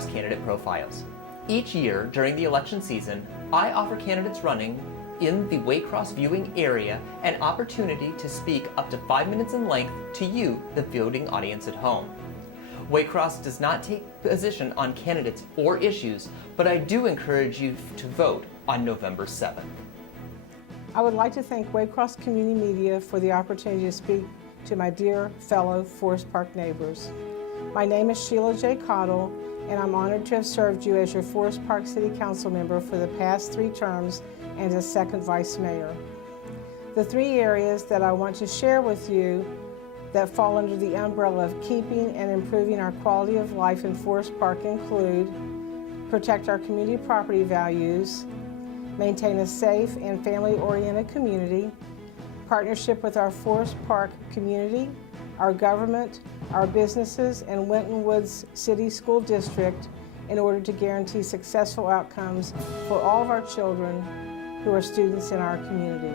Waycross candidate profiles. Each year during the election season, I offer candidates running in the Waycross viewing area an opportunity to speak up to 5 minutes in length to you, the voting audience at home. Waycross does not take position on candidates or issues, but I do encourage you to vote on November 7th. I would like to thank Waycross Community Media for the opportunity to speak to my dear fellow Forest Park neighbors. My name is Sheila J Caudill, and I'm honored to have served you as your Forest Park City Council member for the past 3 terms and as second vice mayor. The 3 areas that I want to share with you that fall under the umbrella of keeping and improving our quality of life in Forest Park include protect our community property values, maintain a safe and family-oriented community, partnership with our Forest Park community, our government, our businesses, and Winton Woods City School District in order to guarantee successful outcomes for all of our children who are students in our community.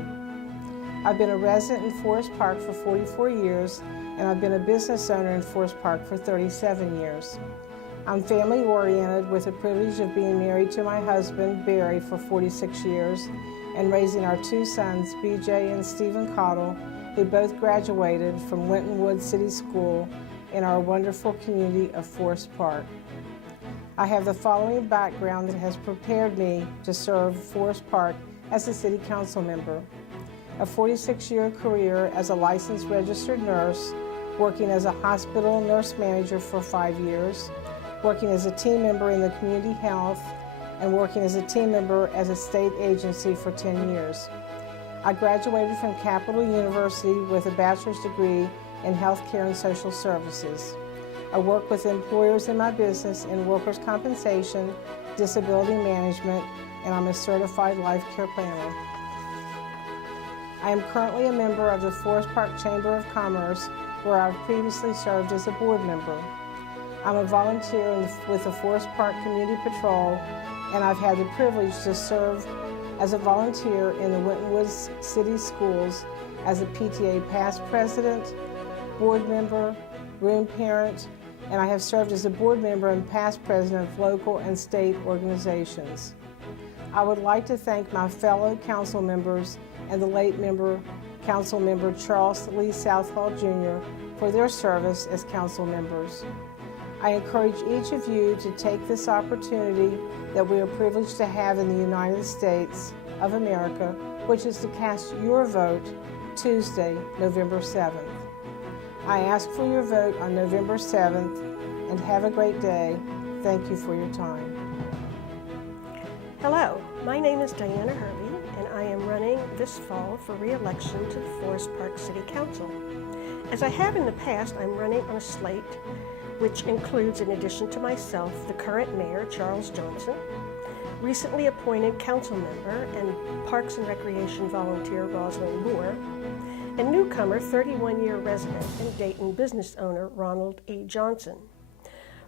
I've been a resident in Forest Park for 44 years, and I've been a business owner in Forest Park for 37 years. I'm family-oriented with the privilege of being married to my husband, Barry, for 46 years, and raising our 2 sons, BJ and Stephen Caudill, who both graduated from Winton Woods City School in our wonderful community of Forest Park. I have the following background that has prepared me to serve Forest Park as a City Council member. A 46-year career as a licensed registered nurse, working as a hospital nurse manager for 5 years, working as a team member in the community health, and working as a team member as a state agency for 10 years. I graduated from Capital University with a bachelor's degree in healthcare and social services. I work with employers in my business in workers' compensation, disability management, and I'm a certified life care planner. I am currently a member of the Forest Park Chamber of Commerce, where I've previously served as a board member. I'm a volunteer with the Forest Park Community Patrol, and I've had the privilege to serve as a volunteer in the Winton Woods City Schools as a PTA past president, board member, room parent, and I have served as a board member and past president of local and state organizations. I would like to thank my fellow council members and the late council member Charles Lee Southall Jr. for their service as council members. I encourage each of you to take this opportunity that we are privileged to have in the United States of America, which is to cast your vote Tuesday, November 7th. I ask for your vote on November 7th, and have a great day. Thank you for your time. Hello, my name is Dina Harvey, and I am running this fall for re-election to the Forest Park City Council. As I have in the past, I'm running on a slate which includes, in addition to myself, the current mayor, Charles Johnson, recently appointed council member and Parks and Recreation volunteer, Rosalind Moore, and newcomer, 31-year resident and Dayton business owner, Ronald E. Johnson.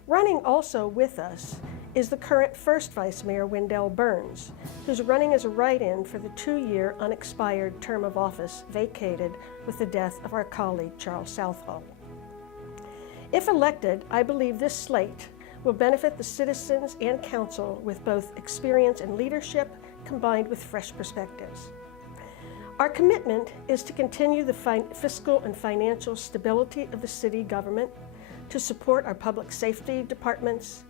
Running also with us is the current first vice mayor, Wendell Burns, who's running as a write-in for the 2-year unexpired term of office vacated with the death of our colleague, Charles Southall. If elected, I believe this slate will benefit the citizens and council with both experience and leadership combined with fresh perspectives. Our commitment is to continue the fiscal and financial stability of the city government, to support our public safety departments,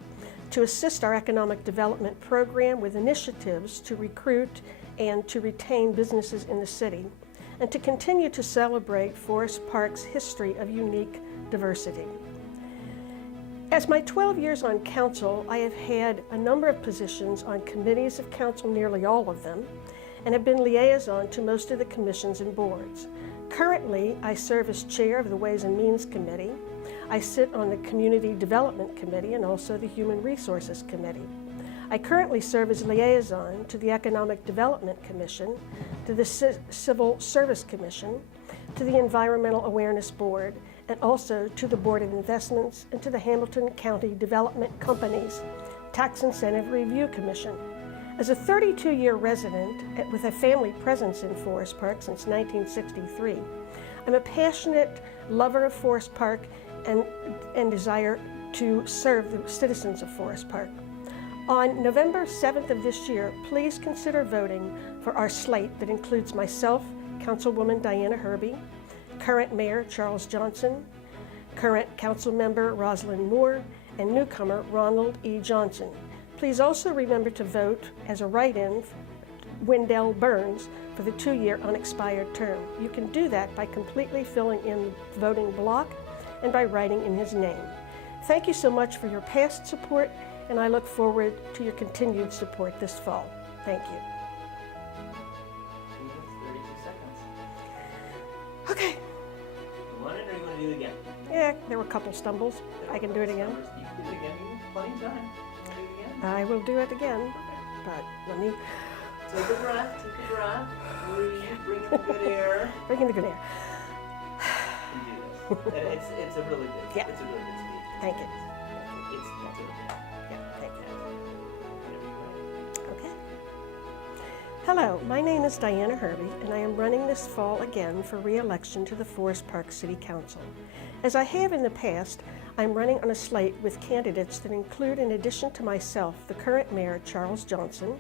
to assist our economic development program with initiatives to recruit and to retain businesses in the city, and to continue to celebrate Forest Park's history of unique diversity. As my 12 years on council, I have had a number of positions on committees of council, nearly all of them, and have been liaison to most of the commissions and boards. Currently, I serve as chair of the Ways and Means Committee. I sit on the Community Development Committee and also the Human Resources Committee. I currently serve as liaison to the Economic Development Commission, to the Civil Service Commission, to the Environmental Awareness Board, and also to the Board of Investments and to the Hamilton County Development Company's Tax Incentive Review Commission. As a 32-year resident with a family presence in Forest Park since 1963, I'm a passionate lover of Forest Park and desire to serve the citizens of Forest Park. On November 7th of this year, please consider voting for our slate that includes myself, Councilwoman Dina Richburg, current Mayor Charles Johnson, current Council Member Rosalind Moore, and newcomer Ronald E. Johnson. Please also remember to vote as a write-in Wendell Burns for the 2-year unexpired term. You can do that by completely filling in the voting block and by writing in his name. Thank you so much for your past support, and I look forward to your continued support this fall. Thank you. 32 seconds. Okay. You want it or you want to do it again? Yeah, there were a couple stumbles. I can do it again. You can do it again. You have plenty of time. You want to do it again? I will do it again, but let me Take a breath. Take a breath. Breathe. Bring in the good air. bring in the good air. You do this. And it's a really good. Yeah. It's a really good speech. Thank you. It's good. Yeah, thank you. Whenever you're ready. Okay. Hello, my name is Dina Richburg, and I am running this fall again for re-election to the Forest Park City Council. As I have in the past, I'm running on a slate with candidates that include, in addition to myself, the current Mayor Charles Johnson,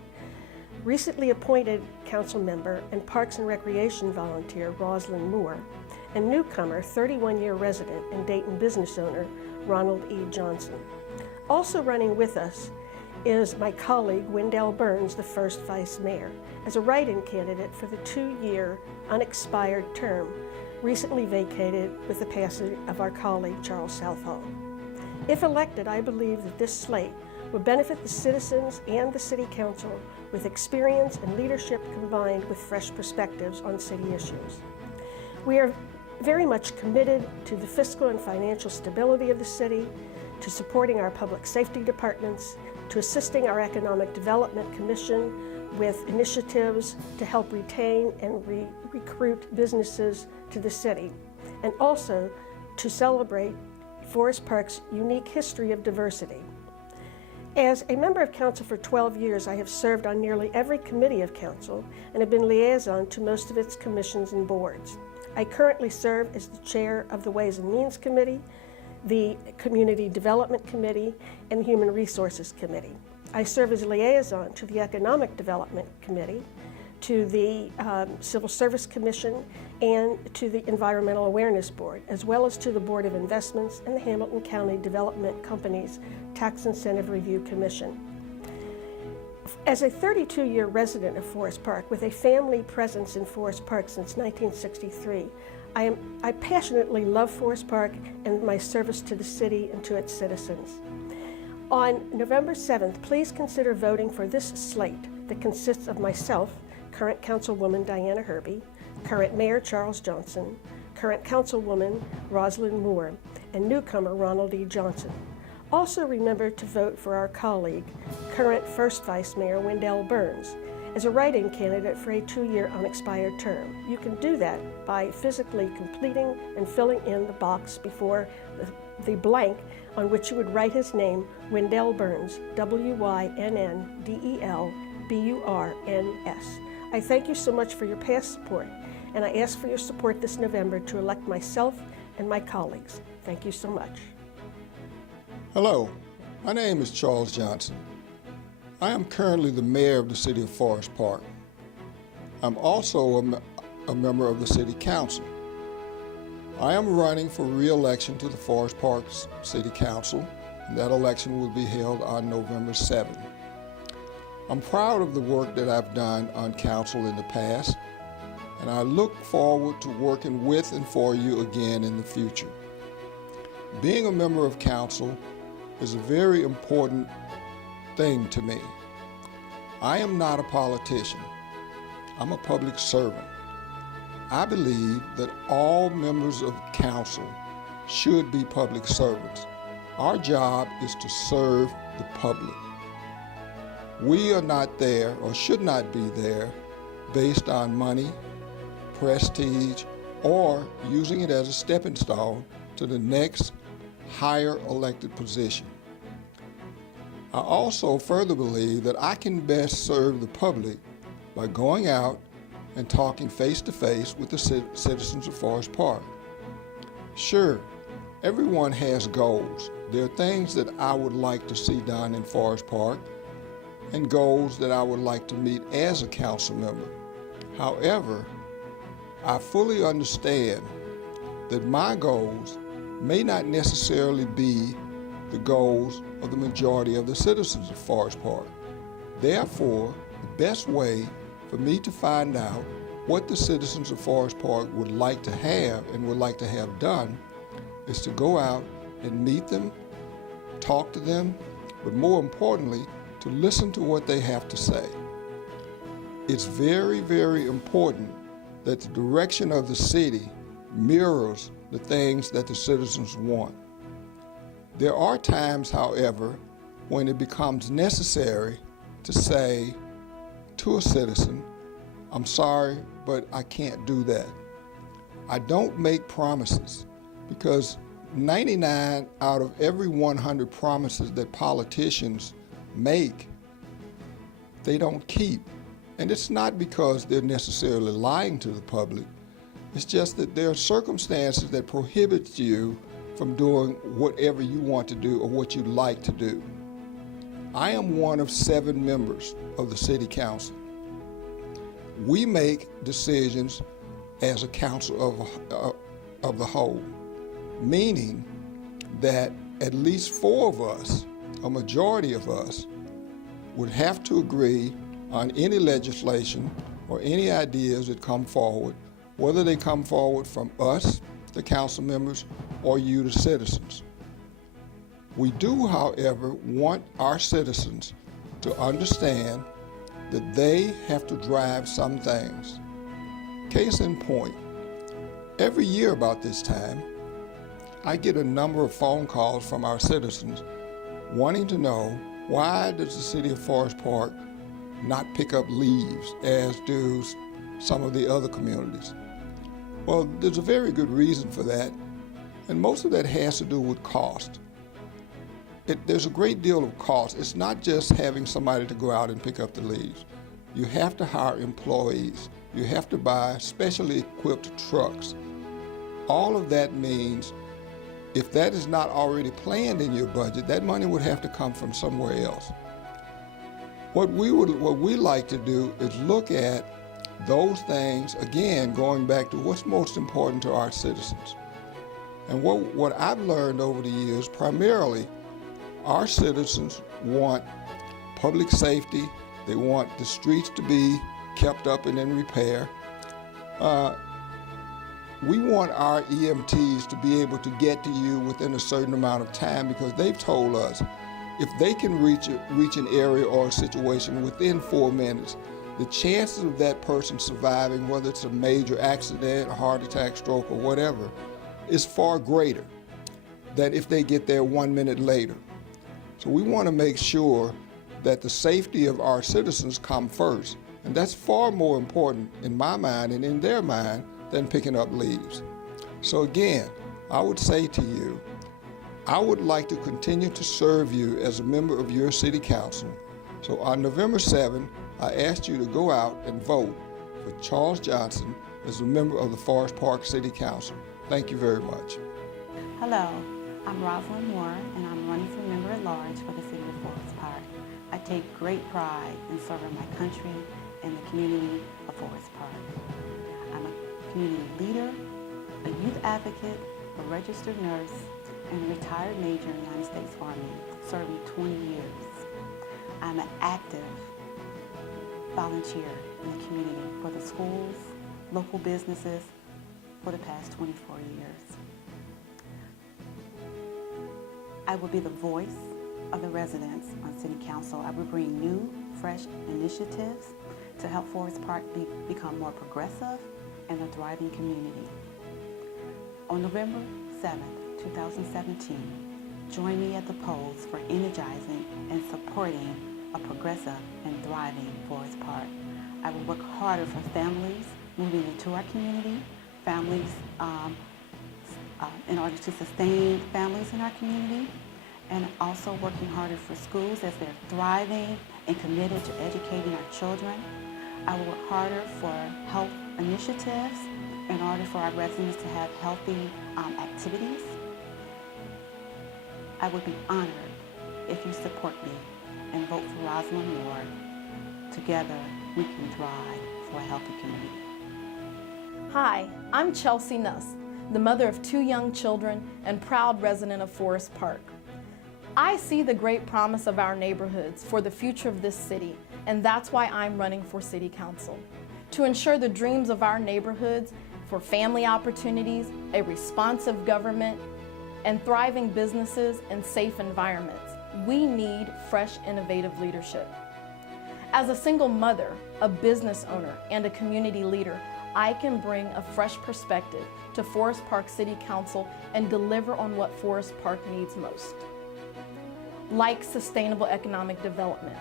recently appointed council member and Parks and Recreation volunteer Rosalind Moore, and newcomer 31-year resident and Dayton business owner Ronald E. Johnson. Also running with us is my colleague Wendell Burns, the first vice mayor, as a write-in candidate for the 2-year unexpired term recently vacated with the passing of our colleague Charles Southall. If elected, I believe that this slate will benefit the citizens and the City Council with experience and leadership combined with fresh perspectives on city issues. We are very much committed to the fiscal and financial stability of the city, to supporting our public safety departments, to assisting our Economic Development Commission with initiatives to help retain and recruit businesses to the city, and also to celebrate Forest Park's unique history of diversity. As a member of council for 12 years, I have served on nearly every committee of council and have been liaison to most of its commissions and boards. I currently serve as the chair of the Ways and Means Committee, the Community Development Committee, and the Human Resources Committee. I serve as a liaison to the Economic Development Committee, to the Civil Service Commission, and to the Environmental Awareness Board, as well as to the Board of Investments and the Hamilton County Development Company's Tax Incentive Review Commission. As a 32-year resident of Forest Park with a family presence in Forest Park since 1963, I passionately love Forest Park and my service to the city and to its citizens. On November 7th, please consider voting for this slate that consists of myself, current Councilwoman Dina Richburg, current Mayor Charles Johnson, current Councilwoman Rosalind Moore, and newcomer Ronald E. Johnson. Also remember to vote for our colleague, current First Vice Mayor Wendell Burns, as a write-in candidate for a 2-year unexpired term. You can do that by physically completing and filling in the box before the blank on which you would write his name, Wendell Burns, W-Y-N-N-D-E-L-B-U-R-N-S. I thank you so much for your past support, and I ask for your support this November to elect myself and my colleagues. Thank you so much. Hello, my name is Charles Johnson. I am currently the mayor of the city of Forest Park. I'm also a member of the city council. I am running for re-election to the Forest Park City Council, and that election will be held on November 7th. I'm proud of the work that I've done on council in the past, and I look forward to working with and for you again in the future. Being a member of council is a very important thing to me. I am not a politician. I'm a public servant. I believe that all members of council should be public servants. Our job is to serve the public. We are not there, or should not be there, based on money, prestige, or using it as a stepping stone to the next higher elected position. I also further believe that I can best serve the public by going out and talking face-to-face with the citizens of Forest Park. Sure, everyone has goals, There are things that I would like to see done in Forest Park and goals that I would like to meet as a council member. However, I fully understand that my goals may not necessarily be the goals of the majority of the citizens of Forest Park. Therefore, the best way for me to find out what the citizens of Forest Park would like to have and would like to have done is to go out and meet them, talk to them, but more importantly, to listen to what they have to say. It's very, very important that the direction of the city mirrors the things that the citizens want. There are times, however, when it becomes necessary to say to a citizen, I'm sorry, but I can't do that. I don't make promises because 99 out of every 100 promises that politicians make, they don't keep. And it's not because they're necessarily lying to the public. It's just that there are circumstances that prohibit you from doing whatever you want to do or what you like to do. I am one of 7 members of the City Council. We make decisions as a council of the whole, meaning that at least 4 of us, a majority of us, would have to agree on any legislation or any ideas that come forward, whether they come forward from us, the council members, or you, the citizens. We do, however, want our citizens to understand that they have to drive some things. Case in point, every year about this time, I get a number of phone calls from our citizens wanting to know, why does the city of Forest Park not pick up leaves as do some of the other communities? Well, there's a very good reason for that, and most of that has to do with cost. There's a great deal of cost. It's not just having somebody to go out and pick up the leaves. You have to hire employees. You have to buy specially equipped trucks. All of that means if that is not already planned in your budget, that money would have to come from somewhere else. What we like to do is look at those things, again, going back to what's most important to our citizens. And what I've learned over the years, primarily, our citizens want public safety. They want the streets to be kept up and in repair. We want our EMTs to be able to get to you within a certain amount of time because they've told us if they can reach an area or a situation within 4 minutes, the chances of that person surviving, whether it's a major accident, a heart attack, stroke, or whatever, is far greater than if they get there 1 minute later. So we want to make sure that the safety of our citizens come first. And that's far more important in my mind and in their mind than picking up leaves. So again, I would say to you, I would like to continue to serve you as a member of your city council. So on November 7th, I asked you to go out and vote for Charles Johnson as a member of the Forest Park City Council. Thank you very much. Hello, I'm Rosalind Moore, and I'm running for member at large for the City of Forest Park. I take great pride in serving my country and the community of Forest Park. I'm a community leader, a youth advocate, a registered nurse, and a retired major in the United States Army, serving 20 years. I'm an active volunteer in the community for the schools, local businesses for the past 24 years. I will be the voice of the residents on City Council. I will bring new, fresh initiatives to help Forest Park become more progressive and a thriving community. On November 7th, 2017, join me at the polls for energizing and supporting a progressive and thriving Forest Park. I will work harder for families moving into our community, families in order to sustain families in our community, and also working harder for schools as they're thriving and committed to educating our children. I will work harder for health initiatives in order for our residents to have healthy activities. I would be honored if you support me and vote for Rosalind Moore. Together, we can thrive for a healthy community. Hi, I'm Chelsea Nuss, the mother of 2 young children and proud resident of Forest Park. I see the great promise of our neighborhoods for the future of this city, and that's why I'm running for City Council. To ensure the dreams of our neighborhoods for family opportunities, a responsive government, and thriving businesses and safe environments, we need fresh, innovative leadership. As a single mother, a business owner, and a community leader, I can bring a fresh perspective to Forest Park City Council and deliver on what Forest Park needs most, like sustainable economic development.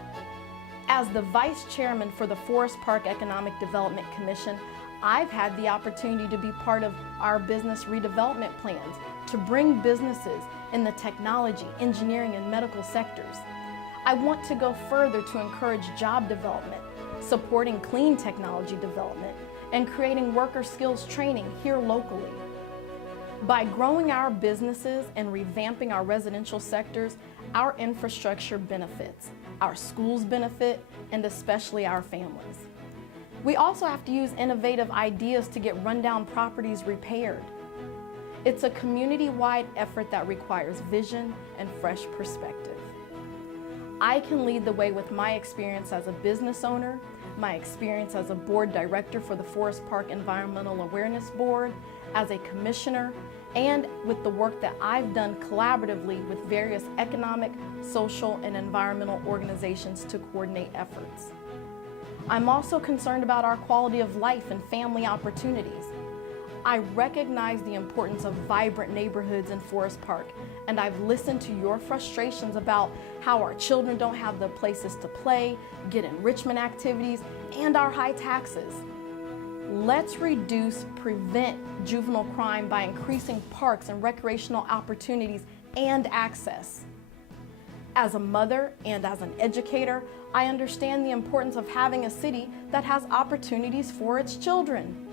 As the Vice Chairman for the Forest Park Economic Development Commission, I've had the opportunity to be part of our business redevelopment plans to bring businesses in the technology, engineering, and medical sectors. I want to go further to encourage job development, supporting clean technology development, and creating worker skills training here locally. By growing our businesses and revamping our residential sectors, our infrastructure benefits, our schools benefit, and especially our families. We also have to use innovative ideas to get rundown properties repaired. It's a community-wide effort that requires vision and fresh perspective. I can lead the way with my experience as a business owner, my experience as a board director for the Forest Park Environmental Awareness Board, as a commissioner, and with the work that I've done collaboratively with various economic, social, and environmental organizations to coordinate efforts. I'm also concerned about our quality of life and family opportunities. I recognize the importance of vibrant neighborhoods in Forest Park, and I've listened to your frustrations about how our children don't have the places to play, get enrichment activities, and our high taxes. Let's prevent juvenile crime by increasing parks and recreational opportunities and access. As a mother and as an educator, I understand the importance of having a city that has opportunities for its children.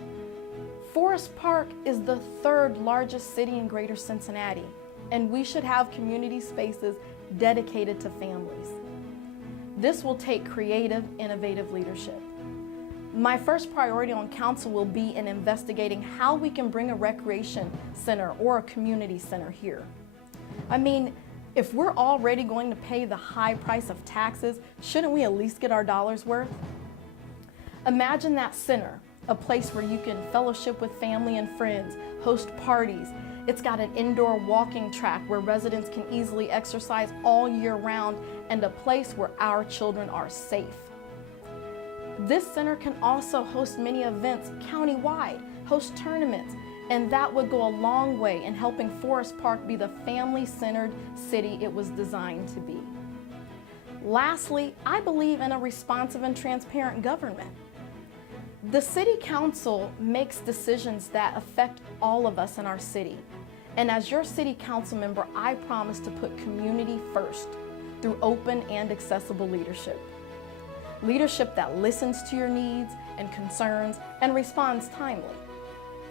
Forest Park is the 3rd largest city in Greater Cincinnati, and we should have community spaces dedicated to families. This will take creative, innovative leadership. My first priority on council will be in investigating how we can bring a recreation center or a community center here. I mean, if we're already going to pay the high price of taxes, shouldn't we at least get our dollars worth? Imagine that center, a place where you can fellowship with family and friends, host parties. It's got an indoor walking track where residents can easily exercise all year round, and a place where our children are safe. This center can also host many events countywide, host tournaments, and that would go a long way in helping Forest Park be the family-centered city it was designed to be. Lastly, I believe in a responsive and transparent government. The City Council makes decisions that affect all of us in our city. And as your City Council member, I promise to put community first through open and accessible leadership. Leadership that listens to your needs and concerns and responds timely.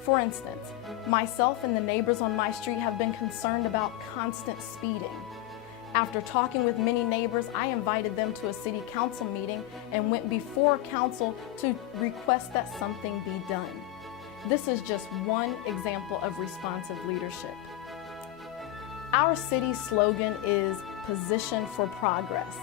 For instance, myself and the neighbors on my street have been concerned about constant speeding. After talking with many neighbors, I invited them to a city council meeting and went before council to request that something be done. This is just one example of responsive leadership. Our city's slogan is "Position for Progress,"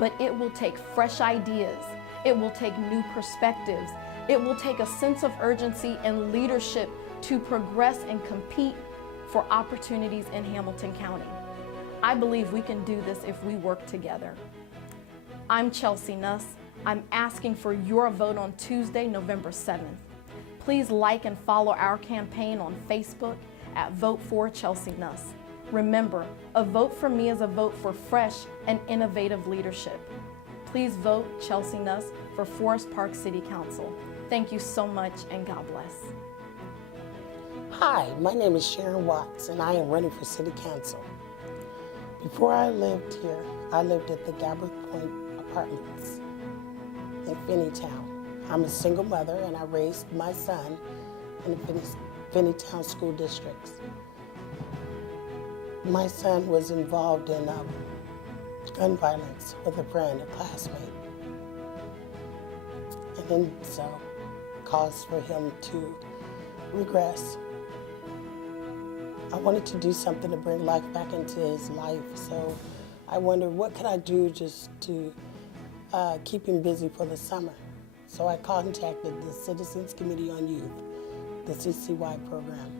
but it will take fresh ideas, it will take new perspectives, it will take a sense of urgency and leadership to progress and compete for opportunities in Hamilton County. I believe we can do this if we work together. I'm Chelsea Nuss. I'm asking for your vote on Tuesday, November 7th. Please like and follow our campaign on Facebook at Vote for Chelsea Nuss. Remember, a vote for me is a vote for fresh and innovative leadership. Please vote Chelsea Nuss for Forest Park City Council. Thank you so much, and God bless. Hi, my name is Sharon Watts, and I am running for City Council. Before I lived here, I lived at the Gabbard Point Apartments in Finneytown. I'm a single mother, and I raised my son in the Finneytown School Districts. My son was involved in gun violence with a friend, a classmate. And then so caused for him to regress. I wanted to do something to bring life back into his life, so I wondered what could I do just to keep him busy for the summer. So I contacted the Citizens Committee on Youth, the CCY program.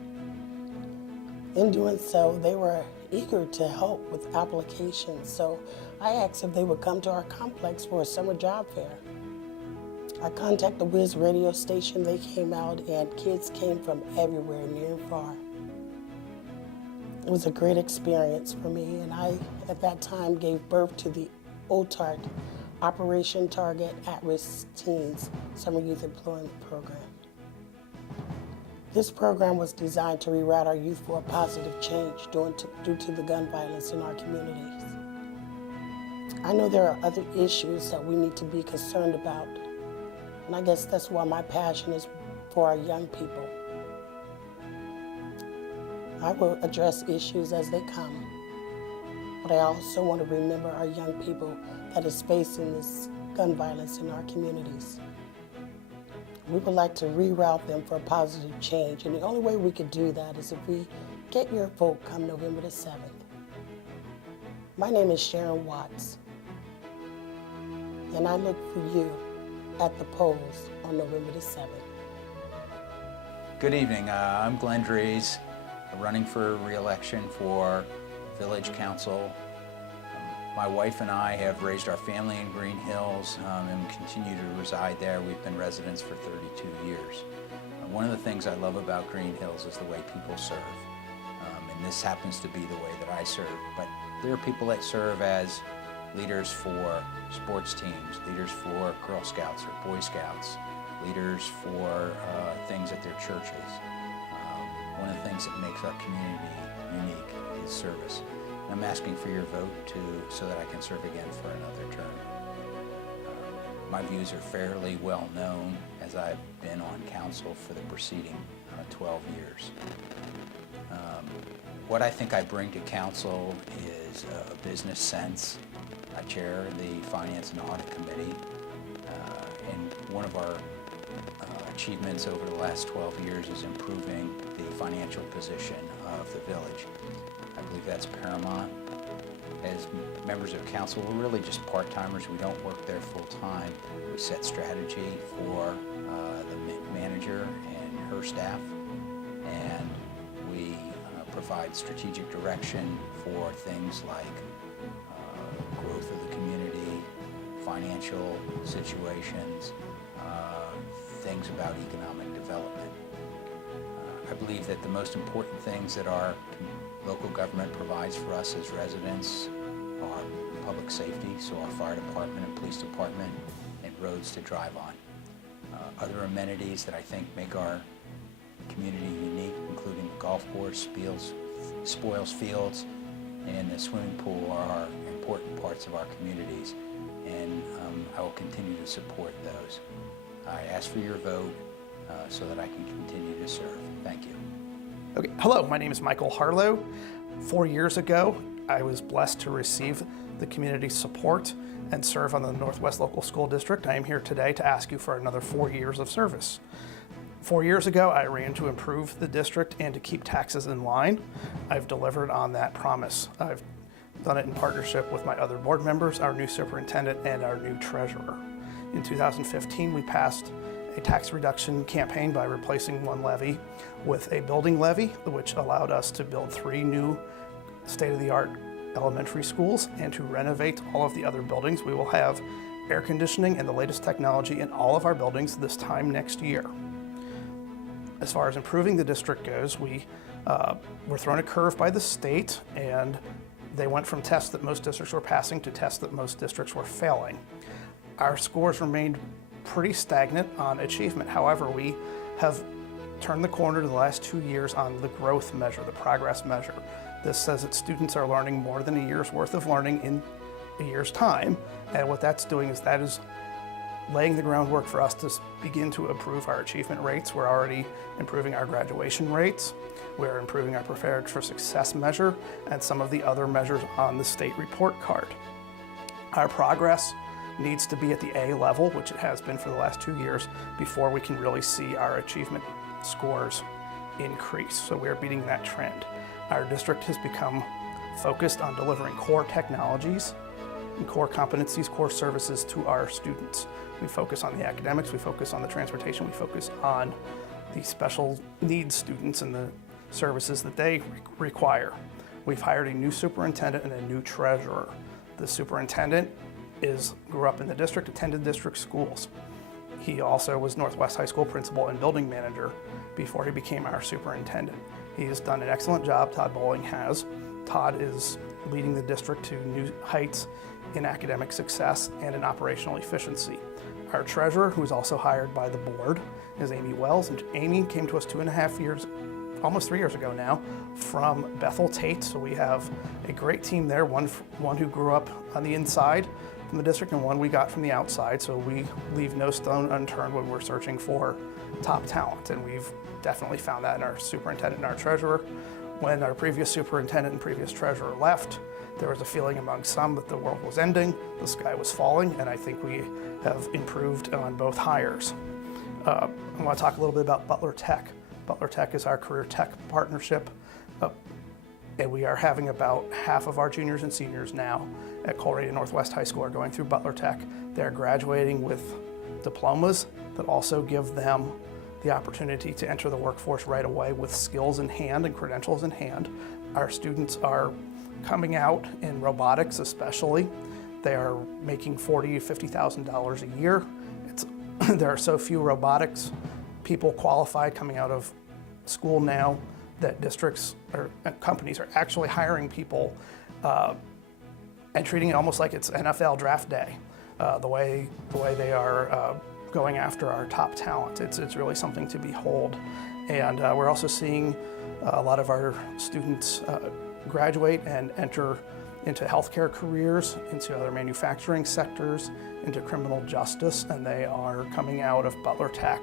In doing so, they were eager to help with applications, so I asked if they would come to our complex for a summer job fair. I contacted the Wiz radio station, they came out, and kids came from everywhere, near and far. It was a great experience for me, and I, at that time, gave birth to the OTART, Operation Target At-Risk Teens Summer Youth Employment Program. This program was designed to reroute our youth for a positive change due to the gun violence in our communities. I know there are other issues that we need to be concerned about, and I guess that's why my passion is for our young people. I will address issues as they come, but I also want to remember our young people that is facing this gun violence in our communities. We would like to reroute them for a positive change, and the only way we could do that is if we get your vote come November the 7th. My name is Sharon Watts, and I look for you at the polls on November the 7th. Good evening, I'm Glen, running for re-election for Village Council. My wife and I have raised our family in Green Hills and continue to reside there. We've been residents for 32 years. One of the things I love about Green Hills is the way people serve. And this happens to be the way that I serve. But there are people that serve as leaders for sports teams, leaders for Girl Scouts or Boy Scouts, leaders for things at their churches. One of the things that makes our community unique is service. I'm asking for your vote so that I can serve again for another term. My views are fairly well known as I've been on council for the preceding 12 years. What I think I bring to council is a business sense. I chair the Finance and Audit Committee, and one of our achievements over the last 12 years is improving the financial position of the village. I believe that's paramount. As members of council, we're really just part-timers. We don't work there full-time. We set strategy for the manager and her staff, and we provide strategic direction for things like growth of the community, financial situations, things about economic development. I believe that the most important things that our local government provides for us as residents are public safety, so our fire department and police department, and roads to drive on. Other amenities that I think make our community unique, including the golf course, spoils fields, and the swimming pool are important parts of our communities, and I will continue to support those. I ask for your vote so that I can continue to serve. Thank you. Okay. Hello, my name is Michael Harlow. 4 years ago, I was blessed to receive the community support and serve on the Northwest Local School District. I am here today to ask you for another 4 years of service. 4 years ago, I ran to improve the district and to keep taxes in line. I've delivered on that promise. I've done it in partnership with my other board members, our new superintendent, and our new treasurer. In 2015, we passed a tax reduction campaign by replacing one levy with a building levy, which allowed us to build 3 new state-of-the-art elementary schools and to renovate all of the other buildings. We will have air conditioning and the latest technology in all of our buildings this time next year. As far as improving the district goes, we were thrown a curve by the state, and they went from tests that most districts were passing to tests that most districts were failing. Our scores remained pretty stagnant on achievement. However, we have turned the corner to the last 2 years on the growth measure, the progress measure. This says that students are learning more than a year's worth of learning in a year's time. And what that's doing is that is laying the groundwork for us to begin to improve our achievement rates. We're already improving our graduation rates. We're improving our Prepared for Success measure and some of the other measures on the state report card. Our progress needs to be at the A level, which it has been for the last 2 years, before we can really see our achievement scores increase. So we're beating that trend. Our district has become focused on delivering core technologies and core competencies, core services to our students. We focus on the academics, we focus on the transportation, we focus on the special needs students and the services that they require. We've hired a new superintendent and a new treasurer. The superintendent grew up in the district, attended district schools. He also was Northwest High School principal and building manager before he became our superintendent. He has done an excellent job, Todd Bowling has. Todd is leading the district to new heights in academic success and in operational efficiency. Our treasurer, who is also hired by the board, is Amy Wells, and Amy came to us 2.5 years, almost 3 years ago now, from Bethel Tate. So we have a great team there, one who grew up on the inside from the district and one we got from the outside. So we leave no stone unturned when we're searching for top talent, and we've definitely found that in our superintendent and our treasurer. When our previous superintendent and previous treasurer left, there was a feeling among some that the world was ending, the sky was falling, and I think we have improved on both hires. I want to talk a little bit about Butler Tech. Butler Tech is our career tech partnership, and we are having about half of our juniors and seniors now at Colorado Northwest High School are going through Butler Tech. They're graduating with diplomas that also give them the opportunity to enter the workforce right away with skills in hand and credentials in hand. Our students are coming out in robotics especially. They are making $40,000 to $50,000 a year. There are so few robotics people qualified coming out of school now that districts or companies are actually hiring people and treating it almost like it's NFL draft day. The way they are going after our top talent. It's really something to behold. And we're also seeing a lot of our students graduate and enter into healthcare careers, into other manufacturing sectors, into criminal justice, and they are coming out of Butler Tech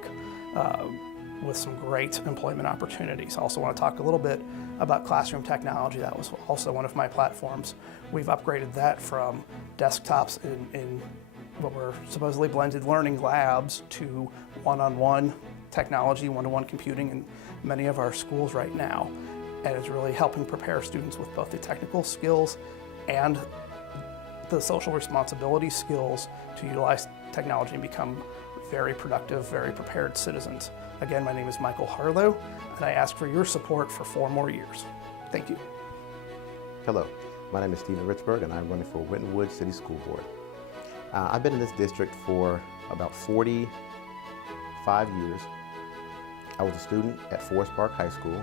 with some great employment opportunities. I also want to talk a little bit about classroom technology. That was also one of my platforms. We've upgraded that from desktops in what were supposedly blended learning labs to one-on-one technology, one-to-one computing in many of our schools right now. And it's really helping prepare students with both the technical skills and the social responsibility skills to utilize technology and become very productive, very prepared citizens. Again, my name is Michael Harlow, and I ask for your support for 4 more years. Thank you. Hello, my name is Dina Richburg, and I'm running for Winton Woods City School Board. I've been in this district for about 45 years. I was a student at Forest Park High School.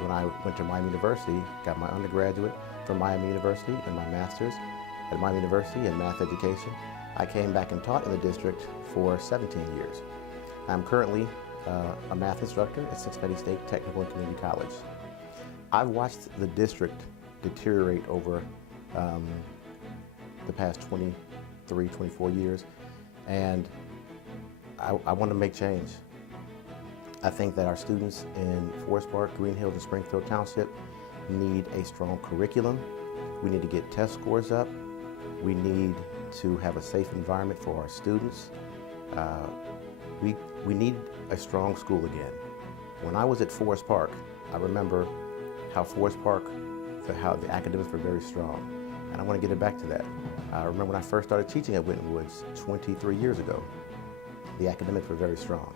When I went to Miami University, got my undergraduate from Miami University and my master's at Miami University in math education. I came back and taught in the district for 17 years. I'm currently a math instructor at Cincinnati State Technical and Community College. I've watched the district deteriorate over the past 23, 24 years, and I want to make change. I think that our students in Forest Park, Green Hills, and Springfield Township need a strong curriculum. We need to get test scores up. We need to have a safe environment for our students. We need a strong school again. When I was at Forest Park, I remember how Forest Park, how the academics were very strong, and I want to get it back to that. I remember when I first started teaching at Winton Woods 23 years ago, the academics were very strong.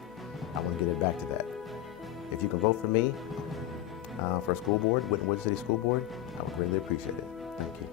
I want to get it back to that. If you can vote for me for a school board, Winton Woods City School Board, I would greatly appreciate it. Thank you.